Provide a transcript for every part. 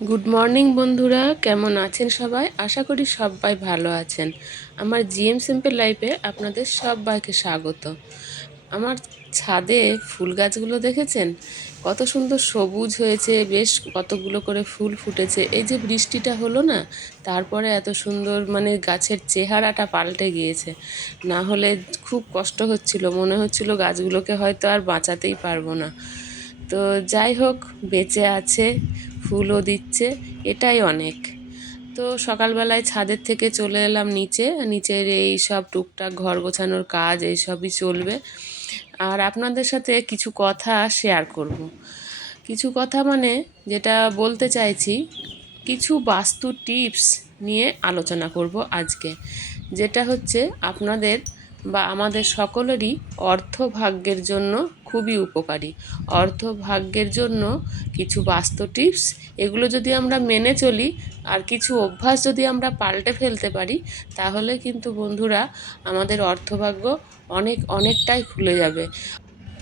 Good morning বন্ধুরা, কেমন আছেন সবাই? আশা করি সবাই ভালো আছেন। আমার জিএম সিম্পল লাইফে আপনাদের সবাইকে স্বাগত। আমার ছাদে ফুল গাছগুলো দেখেছেন? কত সুন্দর সবুজ হয়েছে, বেশ কতগুলো করে ফুল ফুটেছে। এই যে বৃষ্টিটা হলো না, তারপরে এত সুন্দর মানে গাছের চেহারাটা পাল্টে গিয়েছে। না হলে খুব কষ্ট হচ্ছিল, মনে হচ্ছিল গাছগুলোকে হয়তো আর বাঁচাতেই পারবো না। তো যাই হোক, বেঁচে আছে, ফুলও দিচ্ছে, এটাই অনেক। তো সকালবেলায় ছাদের থেকে চলে এলাম নিচে, নিচের এই সব টুকটাক ঘর গোছানোর কাজ এইসবই চলবে। আর আপনাদের সাথে কিছু কথা শেয়ার করব। কিছু কথা মানে যেটা বলতে চাইছি, কিছু বাস্তু টিপস নিয়ে আলোচনা করব আজকে, যেটা হচ্ছে আপনাদের বা আমাদের সকলেরই অর্থভাগ্যের জন্য খুবই উপকারী। অর্থভাগ্যের জন্য কিছু বাস্তু টিপস, এগুলো যদি আমরা মেনে চলি আর কিছু অভ্যাস যদি আমরা পাল্টে ফেলতে পারি, তাহলে কিন্তু বন্ধুরা আমাদের অর্থভাগ্য অনেকটাই খুলে যাবে।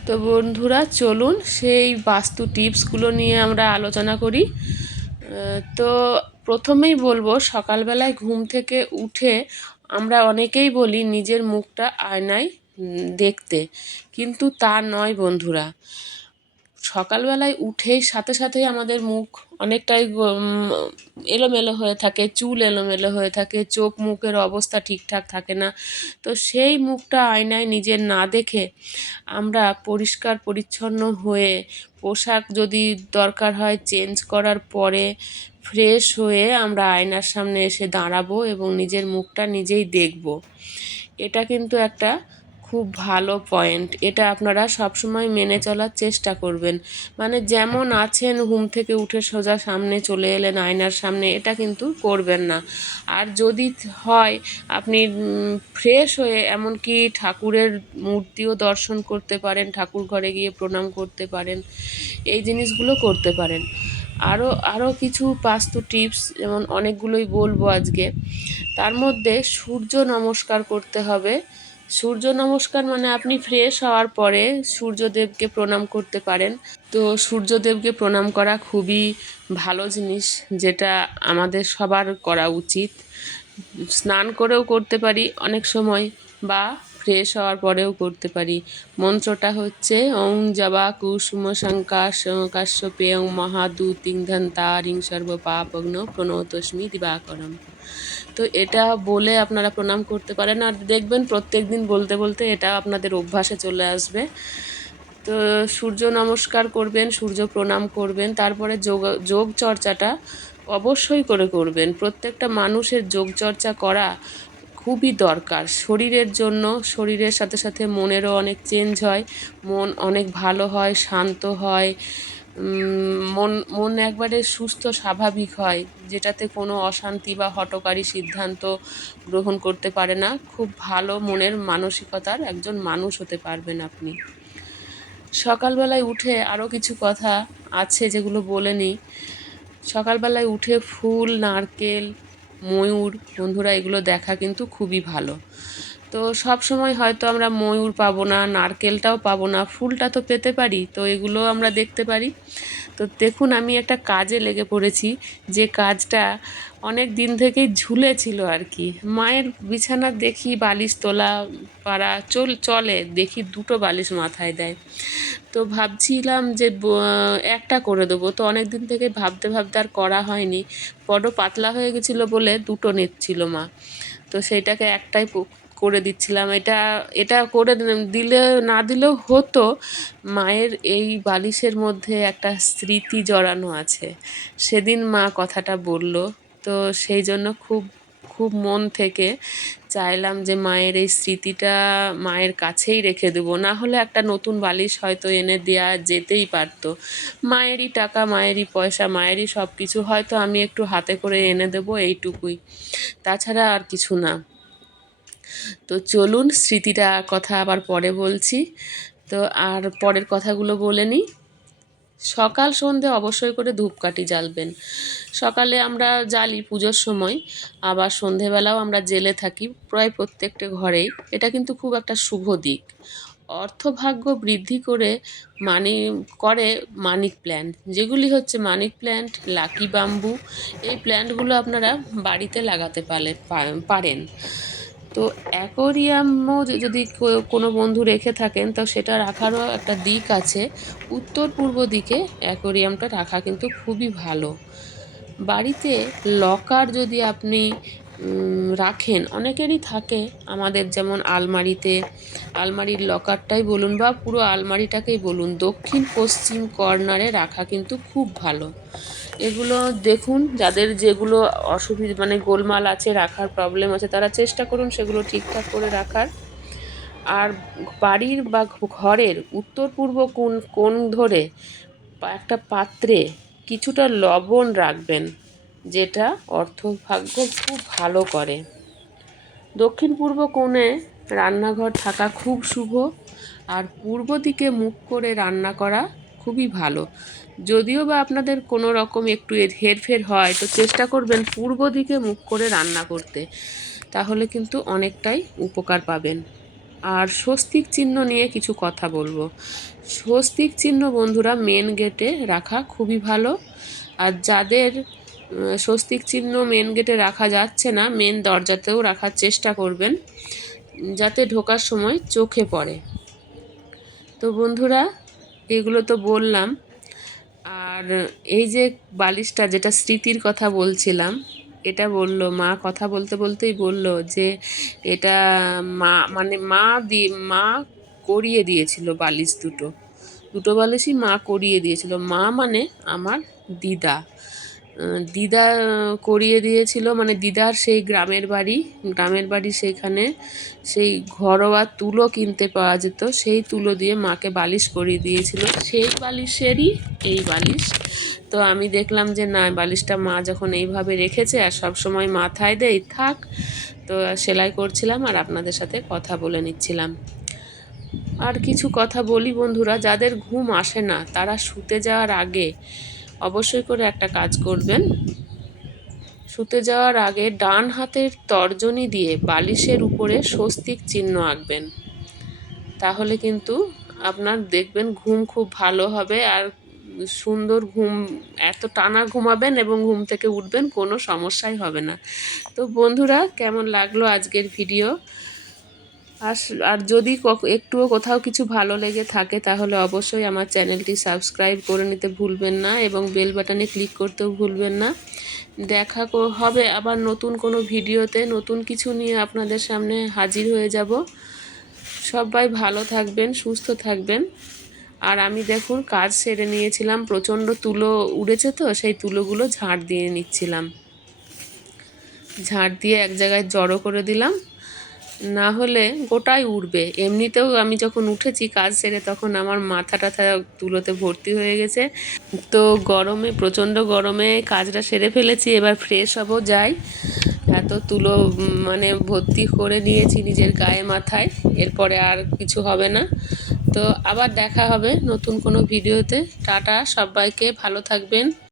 তো বন্ধুরা চলুন সেই বাস্তু টিপসগুলো নিয়ে আমরা আলোচনা করি। তো প্রথমেই বলবো, সকালবেলায় ঘুম থেকে উঠে আমরা অনেকেই বলি নিজের মুখটা আয়নায় দেখতে, কিন্তু তা নয় বন্ধুরা। সকালবেলায় উঠেই সাথে সাথেই আমাদের মুখ অনেকটাই এলোমেলো হয়ে থাকে, চুল এলোমেলো হয়ে থাকে, চোখ মুখের অবস্থা ঠিকঠাক থাকে না। তো সেই মুখটা আয়নায় নিজের না দেখে আমরা পরিষ্কার পরিচ্ছন্ন হয়ে, পোশাক যদি দরকার হয় চেঞ্জ করার পরে ফ্রেশ হয়ে আমরা আয়নার সামনে এসে দাঁড়াবো এবং নিজের মুখটা নিজেই দেখব। এটা কিন্তু একটা খুব ভালো পয়েন্ট। এটা আপনারা সবসময় মেনে চলার চেষ্টা করবেন। মানে যেমন আছেন ঘুম থেকে উঠে সোজা সামনে চলে এলেন আয়নার সামনে, এটা কিন্তু করবেন না। আর যদি হয় আপনি ফ্রেশ হয়ে এমনকি ঠাকুরের মূর্তিও দর্শন করতে পারেন, ঠাকুর ঘরে গিয়ে প্রণাম করতে পারেন, এই জিনিসগুলো করতে পারেন। আরও কিছু বাস্তু টিপস, যেমন অনেকগুলোই বলবো আজকে। তার মধ্যে সূর্য নমস্কার করতে হবে। সূর্য নমস্কার মানে আপনি ফ্রেশ হওয়ার পরে সূর্যদেবকে প্রণাম করতে পারেন। তো সূর্যদেবকে প্রণাম করা খুবই ভালো জিনিস, যেটা আমাদের সবার করা উচিত। স্নান করেও করতে পারি অনেক সময়, বা ফ্রেশ হওয়ার পরেও করতে পারি। মন্ত্রটা হচ্ছে ওং জবা কুসুম শঙ্কাশ কাশ্যপেয়ং মহাদূতিং ধন্তারিং সর্ব পাপগ্ন প্রণতস্মি দিবাকরম। তো এটা বলে আপনারা প্রণাম করতে পারেন, আর দেখবেন প্রত্যেক দিন বলতে বলতে এটা আপনাদের অভ্যাসে চলে আসবে। তো সূর্য নমস্কার করবেন, সূর্য প্রণাম করবেন, তারপরে যোগ চর্চাটা অবশ্যই করবেন। প্রত্যেকটা মানুষের যোগ চর্চা করা খুবই দরকার শরীরের জন্য। শরীরের সাথে সাথে মনেরও অনেক চেঞ্জ হয়, মন অনেক ভালো হয়, শান্ত হয়, মন একবারে সুস্থ স্বাভাবিক হয়, যেটাতে কোনো অশান্তি বা হঠকারী সিদ্ধান্ত গ্রহণ করতে পারে না। খুব ভালো মনের মানসিকতার একজন মানুষ হতে পারবেন আপনি। সকালবেলায় উঠে আরও কিছু কথা আছে যেগুলো বলে নিই। সকালবেলায় উঠে ফুল, নারকেল, ময়ূর, বন্ধুরা এগুলো দেখা কিন্তু খুবই ভালো। তো সব সময় হয়তো আমরা ময়ূর পাবো না, নারকেলটাও পাবো না, ফুলটা তো পেতে পারি, তো এগুলো আমরা দেখতে পারি। তো দেখুন, আমি একটা কাজে লেগে পড়েছি, যে কাজটা অনেক দিন থেকেই ঝুলেছিল আর কি। মায়ের বিছানা দেখি বালিশ তোলা পাড়া চলে, দেখি দুটো বালিশ মাথায় দেয়। তো ভাবছিলাম যে একটা করে দেবো। তো অনেক দিন থেকে ভাবতে ভাবতে আর করা হয়নি। বড় পাতলা হয়ে গেছিলো বলে দুটো নিচ্ছিল মা। তো সেইটাকে একটাই করে দিচ্ছিলাম। এটা এটা করে দিলে না দিলেও হতো। মায়ের এই বালিশের মধ্যে একটা স্মৃতি জড়ানো আছে। সেদিন মা কথাটা বলল, তো সেই জন্য খুব খুব মন থেকে চাইলাম যে মায়ের এই স্মৃতিটা মায়ের কাছেই রেখে দেবো। না হলে একটা নতুন বালিশ হয়তো এনে দেওয়া যেতেই পারতো। মায়েরই টাকা, মায়েরই পয়সা, মায়েরই সব কিছু, হয়তো আমি একটু হাতে করে এনে দেবো, এইটুকুই, তাছাড়া আর কিছু না। তো চলুন স্মৃতিটা কথা আবার পরে বলছি। তো আর পরের কথাগুলো বলে নিই। সকাল সন্ধে অবশ্যই করে ধূপকাঠি জ্বালবেন। সকালে আমরা জ্বালি পুজোর সময়, আবার সন্ধেবেলাও আমরা জেলে থাকি প্রায় প্রত্যেকটা ঘরেই। এটা কিন্তু খুব একটা শুভ দিক। অর্থভাগ্য বৃদ্ধি করে মানি প্ল্যান্ট, যেগুলি হচ্ছে মানি প্ল্যান্ট, লাকি বাম্বু। এই প্ল্যান্টগুলো আপনারা বাড়িতে লাগাতে পারেন। তো অ্যাকোরিয়ামও যদি কোনো বন্ধু রেখে থাকেন, তো সেটা রাখারও একটা দিক আছে। উত্তর পূর্ব দিকে অ্যাকোরিয়ামটা রাখা কিন্তু খুবই ভালো। বাড়িতে লকার যদি আপনি রাখেন, অনেকেরই থাকে, আমাদের যেমন আলমারির লকারটাই বলুন বা পুরো আলমারিটাকেই বলুন, দক্ষিণ পশ্চিম কর্নারে রাখা কিন্তু খুব ভালো। এগুলো দেখুন, যাদের যেগুলো অসুবিধা মানে গোলমাল আছে, রাখার প্রবলেম আছে, তারা চেষ্টা করুন সেগুলো ঠিকঠাক করে রাখার। আর বাড়ির বা ঘরের উত্তর পূর্ব কোণ ধরে একটা পাত্রে কিছুটা লবণ রাখবেন, যেটা অর্থভাগ্য খুব ভালো করে। দক্ষিণ পূর্ব কোণে রান্নাঘর থাকা খুব শুভ, আর পূর্ব দিকে মুখ করে রান্না করা খুবই ভালো। যদিও বা আপনাদের কোনো রকম একটু হেরফের হয়, তো চেষ্টা করবেন পূর্ব দিকে মুখ করে রান্না করতে, তাহলে কিন্তু অনেকটাই উপকার পাবেন। আর স্বস্তিক চিহ্ন নিয়ে কিছু কথা বলবো। স্বস্তিক চিহ্ন বন্ধুরা মেন গেটে রাখা খুবই ভালো। আর যাদের স্বস্তিক চিহ্ন মেন গেটে রাখা যাচ্ছে না, মেন দরজাতেও রাখার চেষ্টা করবেন, যাতে ঢোকার সময় চোখে পড়ে। তো বন্ধুরা, এগুলো তো বললাম। আর এই যে বালিশটা, যেটা স্মৃতির কথা বলছিলাম, এটা মা কথা বলতে বলতেই বলল যে এটা মা করিয়ে দিয়েছিল বালিশ দুটো বালিশই মা করিয়ে দিয়েছিল। মা মানে আমার দিদা। দিদা করিয়ে দিয়েছিল, মানে দিদার সেই গ্রামের বাড়ি সেইখানে সেই ঘরোয়া তুলো কিনতে পাওয়া যেত, সেই তুলো দিয়ে মাকে বালিশ করিয়ে দিয়েছিল। সেই বালিশেরই এই বালিশ। তো আমি দেখলাম যে না, বালিশটা মা যখন এইভাবে রেখেছে আর সব সময় মাথায় দেই, থাক। তো সেলাই করছিলাম আর আপনাদের সাথে কথা বলে নিচ্ছিলাম। আর কিছু কথা বলি বন্ধুরা, যাদের ঘুম আসে না, তারা শুতে যাওয়ার আগে অবশ্যই করে একটা কাজ করবেন। শুতে যাওয়ার আগে ডান হাতের তর্জনী দিয়ে বালিশের উপরে স্বস্তিক চিহ্ন আঁকবেন। তাহলে কিন্তু আপনার দেখবেন ঘুম খুব ভালো হবে, আর সুন্দর ঘুম, এত টানা ঘুমাবেন এবং ঘুম থেকে উঠবেন, কোনো সমস্যাই হবে না। তো বন্ধুরা, কেমন লাগলো আজকের ভিডিও? আর যদি একটুও কোথাও কিছু ভালো লেগে থাকে, তাহলে অবশ্যই আমার চ্যানেলটি সাবস্ক্রাইব করে নিতে ভুলবেন না এবং বেল বাটনে ক্লিক করতেও ভুলবেন না। দেখা হবে আবার নতুন কোনো ভিডিওতে, নতুন কিছু নিয়ে আপনাদের সামনে হাজির হয়ে যাব। সবাই ভালো থাকবেন, সুস্থ থাকবেন। আর আমি দেখুন কাজ সেরে নিয়েছিলাম, প্রচণ্ড তুলো উড়েছে, তো সেই তুলোগুলো ঝাড় দিয়ে নিচ্ছিলাম। ঝাড় দিয়ে এক জায়গায় জড়ো করে দিলাম, না হলে গোটাই উঠবে। এমনিতেও আমি যখন উঠেছি কাজ সেরে, তখন আমার মাথা টাথা তুলোতে ভর্তি হয়ে গেছে। তো প্রচণ্ড গরমে কাজটা সেরে ফেলেছি, এবার ফ্রেশ হব, যাই। এত তুলো মানে ভর্তি করে নিয়েছি নিজের গায়ে মাথায়, এরপরে আর কিছু হবে না। তো আবার দেখা হবে নতুন কোনো ভিডিওতে। টাটা, সবাইকে ভালো থাকবেন।